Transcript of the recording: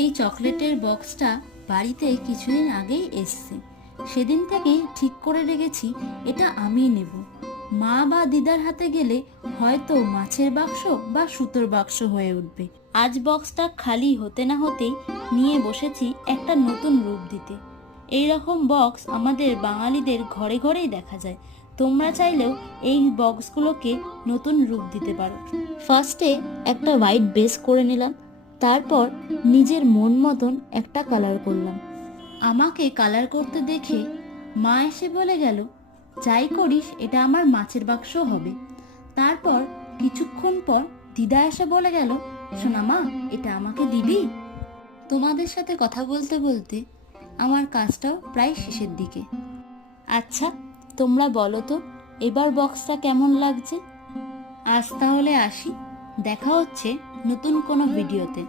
এই চকলেটের বক্সটা বাড়িতে কিছুদিন আগেই এসছে। সেদিন থেকেই ঠিক করে রেখেছি এটা আমিই নেব। মা বা দিদার হাতে গেলে হয়তো মাছের বাক্স বা সুতোর বাক্স হয়ে উঠবে। আজ বক্সটা খালি হতে না হতেই নিয়ে বসেছি একটা নতুন রূপ দিতে। এই রকম বক্স আমাদের বাঙালিদের ঘরে ঘরেই দেখা যায়। তোমরা চাইলেও এই বক্সগুলোকে নতুন রূপ দিতে পারো। ফার্স্টে একটা হোয়াইট বেস করে নিলাম, তারপর নিজের মন মতন একটা কালার করলাম। আমাকে কালার করতে দেখে মা এসে বলে গেল, যাই করিস এটা আমার মাছের বাক্স হবে। তারপর কিছুক্ষণ পর দিদা এসে বলে গেল, শোনা মা, এটা আমাকে দিবি? তোমাদের সাথে কথা বলতে বলতে আমার কাজটাও প্রায় শেষের দিকে। আচ্ছা, তোমরা বলো তো এবার বক্সটা কেমন লাগছে? আজ তাহলে আসি, দেখা হচ্ছে নতুন কোনো ভিডিওতে।